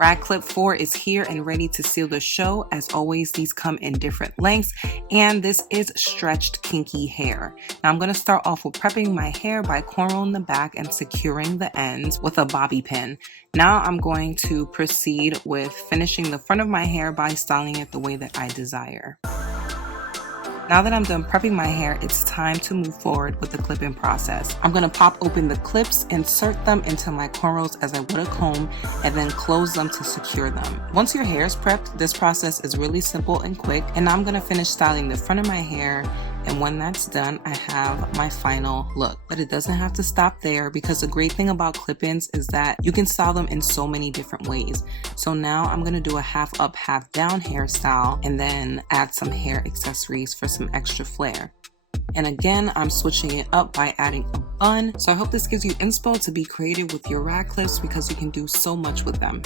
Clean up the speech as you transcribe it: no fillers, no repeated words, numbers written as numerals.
RadClip 4 is here and ready to seal the show. As always, these come in different lengths, and this is stretched kinky hair. Now I'm going to start off with prepping my hair by cornrowing the back and securing the ends with a bobby pin. Now I'm going to proceed with finishing the front of my hair by styling it the way that I desire. Now that I'm done prepping my hair, it's time to move forward with the clipping process. I'm going to pop open the clips, insert them into my cornrows as I would a comb, and then close them to secure them. Once your hair is prepped, this process is really simple and quick, and now I'm going to finish styling the front of my hair, and when that's done, I have my final look. But it doesn't have to stop there, because the great thing about clip-ins is that you can style them in so many different ways. So now I'm going to do a half up, half down hairstyle, and then add some hair accessories for some extra flair. And again, I'm switching it up by adding a bun. So I hope this gives you inspo to be creative with your rad clips, because you can do so much with them.